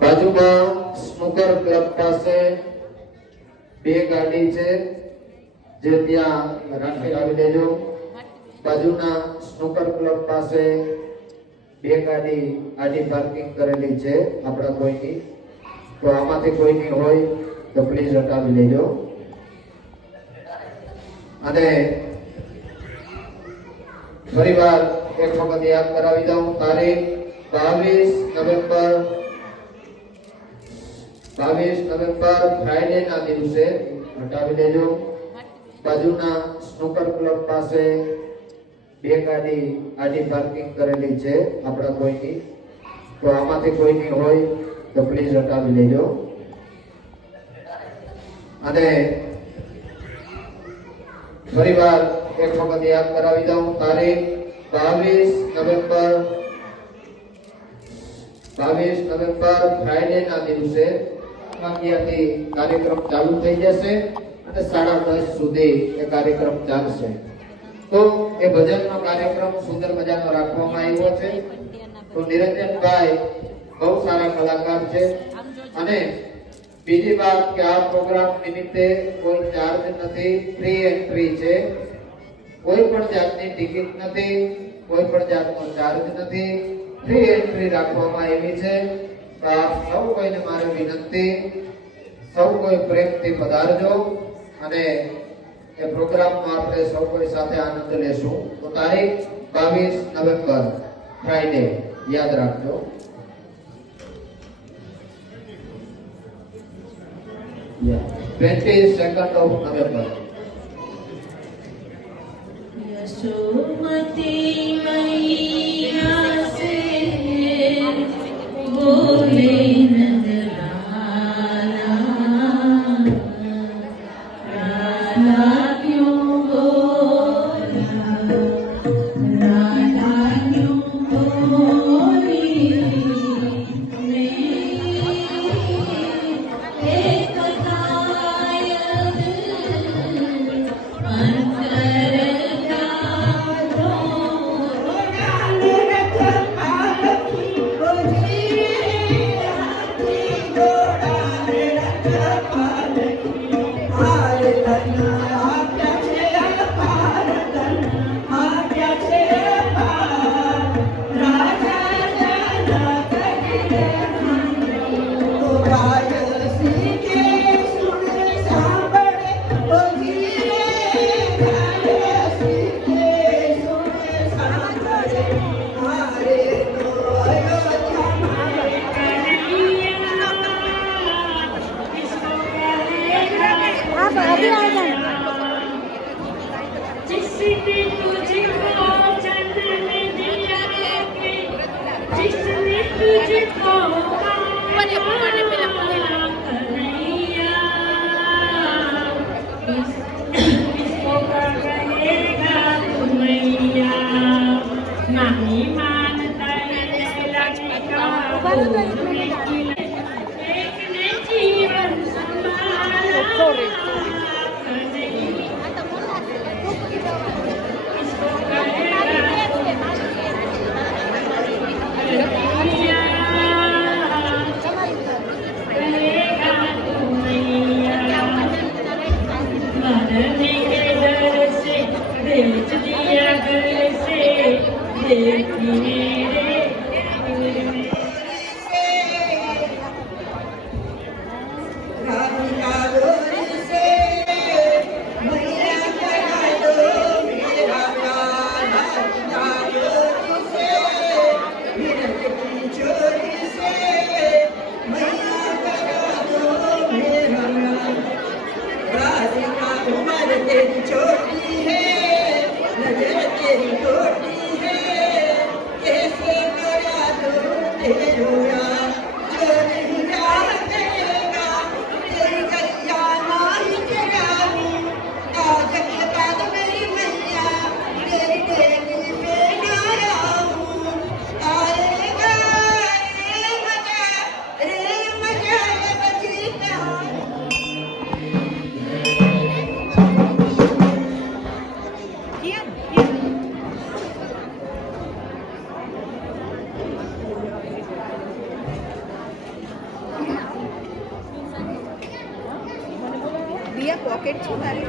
બાજુમાં snooker club પાસે બે ગાડી છે જે ત્યાં રાખી આવી દેજો. બાજુના સ્નૂકર ક્લબ પાસે બે ગાડી આડી પાર્કિંગ કરેલી છે આપણા કોઈની, તો આમાંથી કોઈની હોય તો પ્લીઝ હટાવી લેજો. અને ફરીવાર એક વખત યાદ કરાવી દઉં, તારીખ 22 નવેમ્બર ફ્રાઈડે ના દિવસે હટાવી લેજો. બાજુના સ્નૂકર ક્લબ પાસે બે ગાડી આડી પાર્કિંગ કરેલી છે આપણા કોઈની, તો આમાંથી કોઈની હોય તો પ્લીઝ હટાવી લેજો. અને ફરીવાર એક વખત યાદ કરાવી દઉં, તારીખ 22 નવેમ્બર ફ્રાઈડે ના દિવસે વાગ્યાથી કાર્યક્રમ ચાલુ થઈ જશે અને 10:30 સુધી એ કાર્યક્રમ ચાલશે. તો એ ભજનનો કાર્યક્રમ સુંદર મજાનો રાખવામાં આવ્યો છે. તો નિરંજનભાઈ બહુ સારા કલાકાર છે. અને બીજી વાત કે આ પ્રોગ્રામ નિમિત્તે કોઈ ચાર્જ નથી, ફ્રી એન્ટ્રી છે. કોઈ પણ જાતની ટિકિટ નથી, કોઈ પણ જાતનો ચાર્જ નથી, ફ્રી એન્ટ્રી રાખવામાં આવી છે. તો આપ સૌ કોઈને મારી વિનંતી, સૌ કોઈ પ્રેમથી પધારજો અને એ પ્રોગ્રામમાં આપણે સૌ કોઈ સાથે આનંદ લેશું. તો તારીખ 22 નવેમ્બર ફ્રાઈડે યાદ રાખજો. 22nd of November. यशोमती मैया से बोले नजराना, राधा क्यों बोला, राधा क्यों बोली, एक कायल अंतर का देखिए रे तेरी छोटी है नजर तेरी छोटी है कैसे गया तो रोया जो नहीं जाएगा तेरी गैया मारी चरानी आज के बाद मेरी मैया तेरी देवी पे आया हूँ आएगा रे मजा बचीता દિયા પોકેટ છે તારી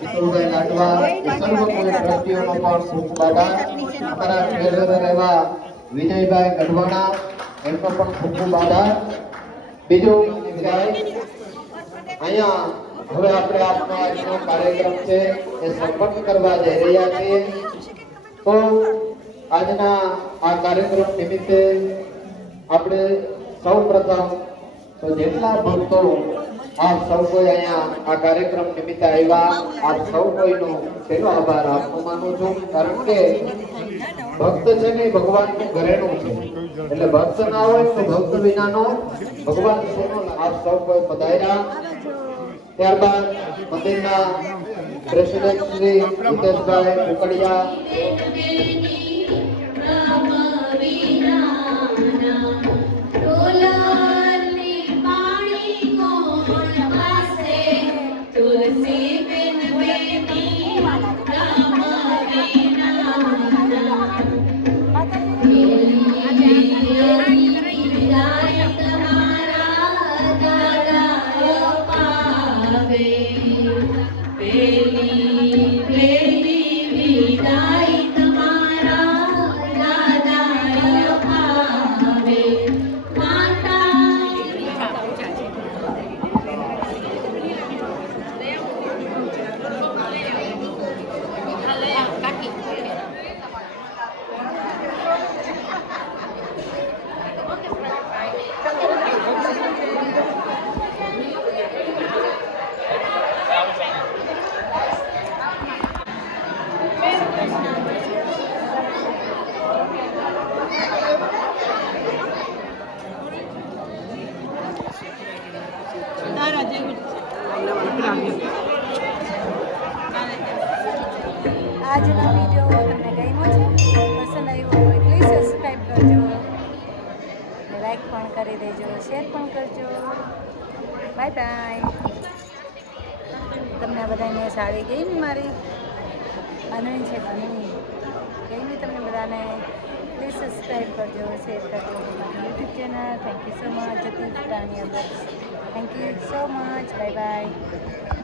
કિશોરભાઈ લાડવા સર્વ કોઈ ટ્રસ્ટીઓનો પણ ખૂબ આભાર. અમારા ટ્રેઝરર એવા વિજયભાઈ ગઢવાણા એમનો પણ ખૂબ ખૂબ આભાર. બીજું અહીંયા હવે આપણે આપનો આજનો કાર્યક્રમ છે એ સંપન્ન કરવા જઈ રહ્યા છીએ. તો આજના આ કાર્યક્રમ નિમિત્તે આપણે સૌ પ્રથમ તો જેટલા ભક્તો આપ સૌ કોઈ અહીંયા આ કાર્યક્રમ નિમિત્તે આવ્યા આપ સૌ કોઈનો પહેલો આભાર આપું માનું છું. કારણ કે ભક્ત છે ને ભગવાનનું ઘરેણું છે, એટલે ભક્ત ના હોય તો ભક્ત વિનાનો ભગવાન શેનો આપ સૌ કોઈ પધાર્યા. ત્યારબાદ મંદિરના પ્રેસિડેન્ટ શ્રી હિતેશભાઈ કુકડિયા, આજનો વિડીયો તમને ગમ્યો છે, પસંદ આવ્યો હોય પ્લીઝ સબસ્ક્રાઈબ કરજો, લાઈક પણ કરી દેજો, શેર પણ કરજો. Bye bye. તમને બધાને સાડી ગમી મારી બનવી છે બનવી ગમી તમને બધાને પ્લીઝ સબસ્ક્રાઈબ કરજો, શેર કરજો મારી YouTube channel. Thank you so much જતી રાણીયા બોક્સ. Thank you so much. Bye by.